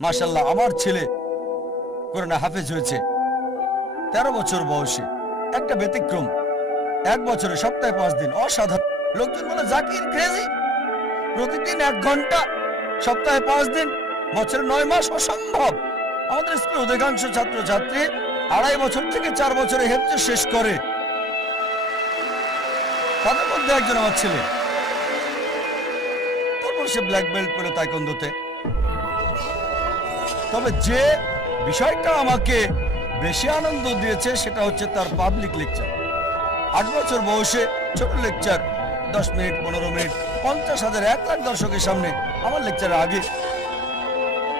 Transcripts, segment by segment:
মাশাল্লাহ আমার ছেলে কোরআনে হাফেজ হয়েছে। তেরো বছর বয়সে। একটা ব্যতিক্রম। এক বছরে সপ্তাহে পাঁচ দিন। অসাধারণ। লোকজন বলে, জাকির ক্রেজি প্রতিদিন এক ঘণ্টা, সপ্তাহে পাঁচ দিন, বছরে নয় মাস অসম্ভব। আমাদের স্কুলে অধিকাংশ ছাত্রছাত্রী আড়াই বছর থেকে চার বছরে হেফজে শেষ করে। তাদের মধ্যে একজন আমার ছেলে। তারপর সে ব্ল্যাক বেল্ট পেল তাইকন্দোতে তবে যে বিষয়টা আমাকে বেশি আনন্দ দিয়েছে সেটা হচ্ছে তার পাবলিক লেকচার আট বছর বয়সে ছোট লেকচার দশ মিনিট, পনেরো মিনিট, পঞ্চাশ হাজার, এক লাখ দর্শকের সামনে আমার লেকচারের আগে।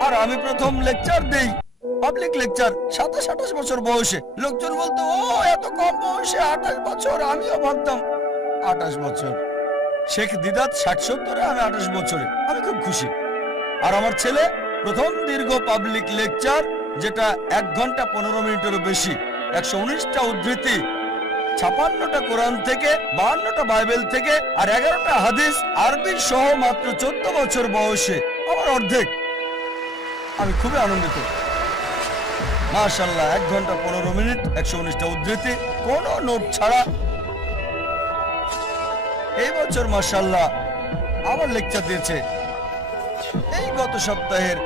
আর আমি প্রথম লেকচার দেই পাবলিক লেকচার সাতাশ, আঠাশ বছর বয়সে। লোকজন বলতো, ও, এত কম বয়সে আঠাশ বছর, আমিও ভাবতাম আঠাশ বছর। শেখ দিদাত ষাট সত্তরে, আমি আঠাশ বছরে। আমি খুব খুশি। আর আমার ছেলে প্রথম দীর্ঘ পাবলিক লেকচার যেটা এক ঘণ্টা পনেরো মিনিটেরও বেশি। একশো উনিশটা উদ্ধৃতি, ছাপান্নটা কোরআন থেকে, বাহান্নটা বাইবেল থেকে, আর এগারোটা হাদিস আরবি সহ মাত্র চোদ্দ বছর বয়সে। আমার অর্ধেক। আমি খুবই আনন্দিত। মাশাল্লাহ এক ঘণ্টা পনেরো মিনিট, একশো উনিশটা উদ্ধৃতি, কোনো নোট ছাড়া। এই বছর মাশাল্লাহ আমার লেকচার দিয়েছে। এই গত সপ্তাহের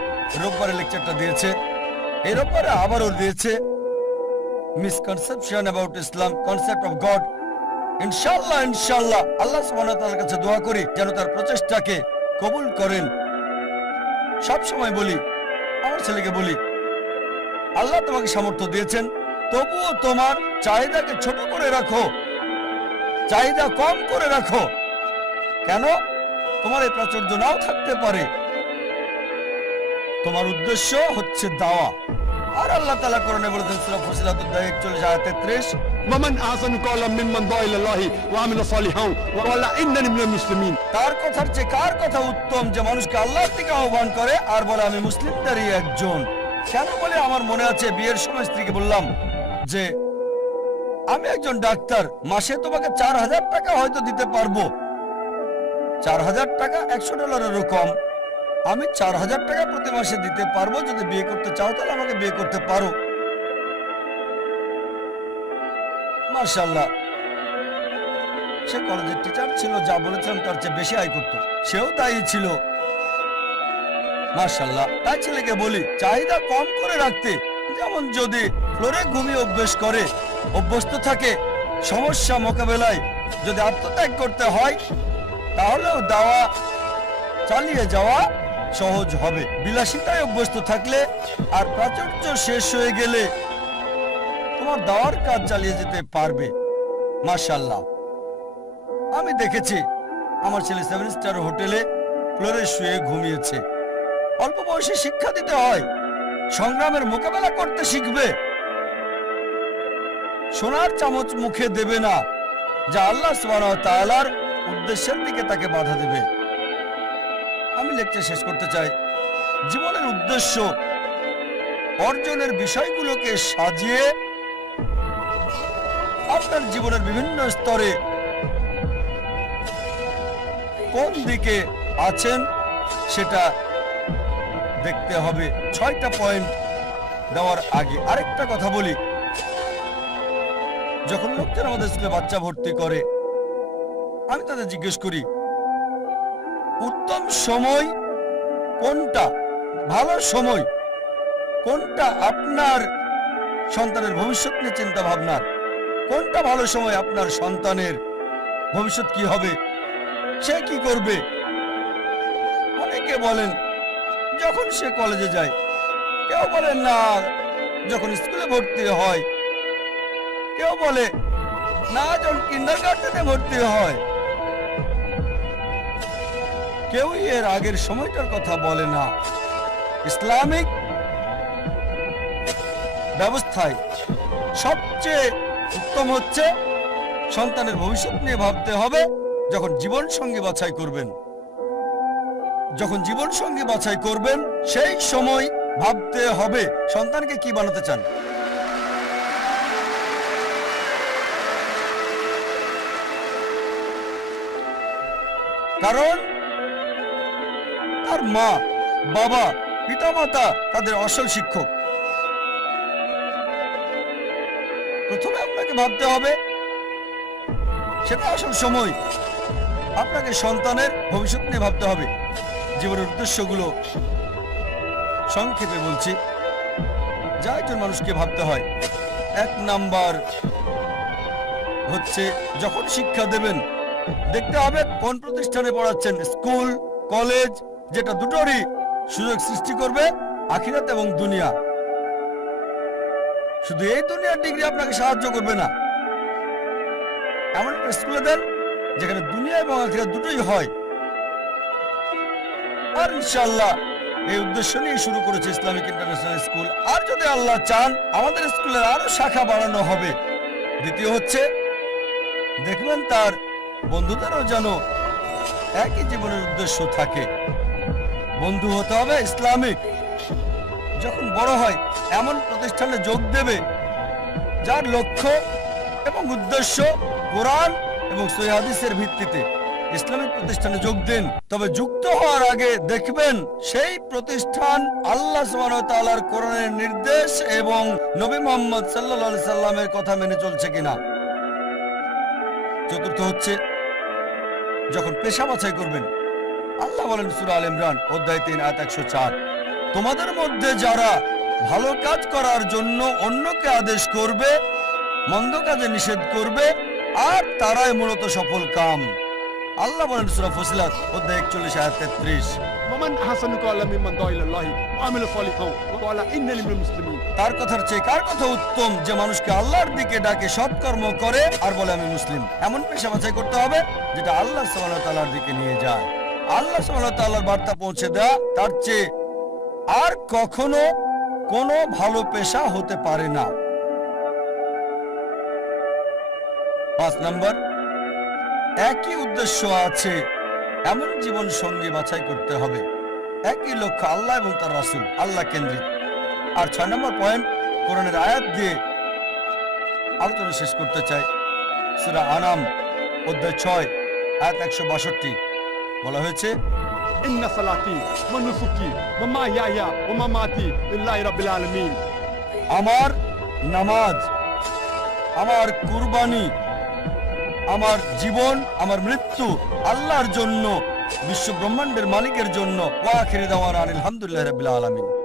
রোববারে লেকচারটা দিয়েছে। এই রোববারে আবারও দিয়েছে misconception about Islam concept of God ইনশাল্লাহ ইনশাল্লাহ আল্লাহ তাআলার কাছে দোয়া করি যেন তার প্রচেষ্টাকে কবুল করেন। সব সময় বলি, আমার ছেলেকে বলি, আল্লাহ তোমাকে সামর্থ্য দিয়েছেন, তবুও তোমার চাহিদাকে ছোট করে রাখো, চাহিদা কম করে রাখো। কেন? তোমার এই প্রাচুর্য নাও থাকতে পারে। তোমার উদ্দেশ্য হচ্ছে দাওয়া। আর আল্লাহ তাআলা কোরআনে বলেছেন সূরা ফুসিলাত অধ্যায় 41 আয়াত 33 মামান আসান কালাম মিম্মান দা ইলাল্লাহি ওয়া আমিল সালিহান ওয়া ক্বালা ইন্নানি মিনাল মুসলিমিন। তার কথার চেয়ে কার কথা উত্তম যে মানুষকে আল্লাহর দিকে আহ্বান করে? আর বলে আমি মুসলিমদেরই একজন। কেন বলে? আমার মনে আছে বিয়ের সময় স্ত্রীকে বললাম যে আমি একজন ডাক্তার মাসে তোমাকে চার হাজার টাকা হয়তো দিতে পারব। চার হাজার টাকা একশো ডলারের রকম আমি চার হাজার টাকা প্রতি মাসে দিতে পারব, যদি বিয়ে করতে চাও, তাহলে আমাকে বিয়ে করতে পারো। মার্শাল্লাহ সে কলেজের টিচার ছিল, যা বলেছিলাম তার চেয়ে বেশি আয় করতো। সেও তাই ছিল। মার্শাল্লাহ তাই ছেলেকে বলি, চাহিদা কম করে রাখতে, যেমন যদি ফ্লোরে ঘুমিয়ে অভ্যেস করে, অভ্যস্ত থাকে, সমস্যা মোকাবেলায় যদি আত্মত্যাগ করতে হয়, তাহলেও দাওয়া চালিয়ে যাওয়া সহজ হবে। বিলাসিতায় অভ্যস্ত থাকলে আর প্রাচুর্য শেষ হয়ে গেলে তোমার দাওয়ার কাজ চালিয়ে যেতে পারবে। মার্শাল্লাহ আমি দেখেছি, আমার ছেলে সেভেন স্টার হোটেলে ফ্লোরে শুয়ে ঘুমিয়েছে। অল্প বয়সে শিক্ষা দিতে হয়, সংগ্রামের মোকাবেলা করতে শিখবে। সোনার চামচ মুখে দেবে না, যা আল্লাহ তাআলার উদ্দেশ্যের দিকে তাকে বাধা দেবে। আমি লেকচার শেষ করতে চাই। জীবনের উদ্দেশ্য, অর্জনের বিষয়গুলোকে সাজিয়ে আপনার জীবনের বিভিন্ন স্তরে কোন দিকে আছেন সেটা দেখতে হবে। ছয়টা পয়েন্ট দেওয়ার আগে আরেকটা কথা বলি। যখন লোকজন আমাদের স্কুলে বাচ্চা ভর্তি করে, আমি তাদের জিজ্ঞেস করি উত্তম সময় কোনটা? ভালো সময় কোনটা আপনার সন্তানের ভবিষ্যৎ নিয়ে চিন্তা ভাবনার কোনটা ভালো সময় আপনার সন্তানের ভবিষ্যৎ কি হবে? সে কি করবে? অনেকে বলেন, যখন সে কলেজে যায়, কেউ বলেন না, যখন স্কুলে ভর্তি হয়। কেউ বলে, না, যখন কিন্ডার গার্ডেনে ভর্তি হয়। কেউই এর আগের সময়টার কথা বলে না। ইসলামিক ব্যবস্থায় সবচেয়ে উত্তম হচ্ছে সন্তানের ভবিষ্যৎ নিয়ে ভাবতে হবে, যখন জীবন সঙ্গী বাছাই করবেন। যখন জীবন সঙ্গী বাছাই করবেন, সেই সময় ভাবতে হবে সন্তানকে কি বানাতে চান। কারণ তার মা, বাবা, পিতামাতা, তাদের আসল শিক্ষক। প্রথমে আপনাকে ভাবতে হবে সেটা আসল সময়। আপনাকে সন্তানের ভবিষ্যৎ নিয়ে ভাবতে হবে। জীবনের উদ্দেশ্যগুলো সংক্ষেপে বলছি। যা একজন মানুষকে ভাবতে হয়। এক নাম্বার হচ্ছে, যখন শিক্ষা দেবেন, দেখতে হবে কোন প্রতিষ্ঠানে পড়াচ্ছেন, স্কুল, কলেজ যেটা দুটোরই সুযোগ সৃষ্টি করবে আখিরাত এবং দুনিয়া। শুধু এই দুনিয়ার ডিগ্রি আপনাকে সাহায্য করবে না। এমন একটা স্কুলে দেন, যেখানে দুনিয়া এবং আখিরাত দুটোই হয়। আর ইনশাল্লাহ এই উদ্দেশ্য নিয়ে শুরু করেছে ইসলামিক ইন্টারন্যাশনাল স্কুল। আর যদি আল্লাহ চান, আমাদের স্কুলের আরও শাখা বাড়ানো হবে। দ্বিতীয় হচ্ছে, দেখবেন তার বন্ধুদেরও যেন একই জীবনের উদ্দেশ্য থাকে। বন্ধু হতে হবে ইসলামিক। যখন বড় হয়, এমন প্রতিষ্ঠানে যোগ দেবে, যার লক্ষ্য এবং উদ্দেশ্য কোরআন এবং সৈহাদিসের ভিত্তিতে ইসলামিক প্রতিষ্ঠানে যোগ দিন। তবে যুক্ত হওয়ার আগে দেখবেন, সেই প্রতিষ্ঠান আল্লাহ তাআলার কোরআনের নির্দেশ এবং নবী মোহাম্মদ আলাইহি সাল্লামের কথা মেনে চলছে কিনা। চতুর্থ হচ্ছে, যখন পেশা বাছাই করবেন আল্লাহ বলেন ইমরান অধ্যায় তিন একশো চার। তোমাদের মধ্যে যারা ভালো কাজ করার জন্য অন্যকে আদেশ করবে মন্দ কাজে নিষেধ করবে আর তারাই মূলত সফল কাম। আল্লাহ বলেন সুরা অধ্যায় একচল্লিশ তেত্রিশ। তার কথার চেয়ে কার কথা উত্তম যে মানুষকে আল্লাহর দিকে ডাকে সৎকর্ম করে আর বলে আমি মুসলিম? এমন পেশা বাছাই করতে হবে যেটা আল্লাহ সাল্লাহ তালার দিকে নিয়ে যায়। আল্লাহ ওয়া বার্তা পৌঁছে দেয়া, তার চেয়ে আর কখনো কোনো ভালো পেশা হতে পারে না। পাঁচ নম্বর, একই উদ্দেশ্য আছে, এমন জীবন সঙ্গী বাছাই করতে হবে। একই লক্ষ্য আল্লাহ এবং তার রাসুল, আল্লাহ কেন্দ্রিক আর ছয় নম্বর পয়েন্ট, কোরআনের আয়াত দিয়ে আলোচনা শেষ করতে চাই। সুরা আনাম, অধ্যায় ছয়, আয়াত একশো বাষট্টি। বলা হয়েছে আমার নামাজ আমার কুরবানি আমার জীবন আমার মৃত্যু আল্লাহর জন্য বিশ্ব ব্রহ্মাণ্ডের মালিকের জন্য ওয়া আখিরে দাওয়ানা আলহামদুলিল্লাহি রাব্বিল আলামিন।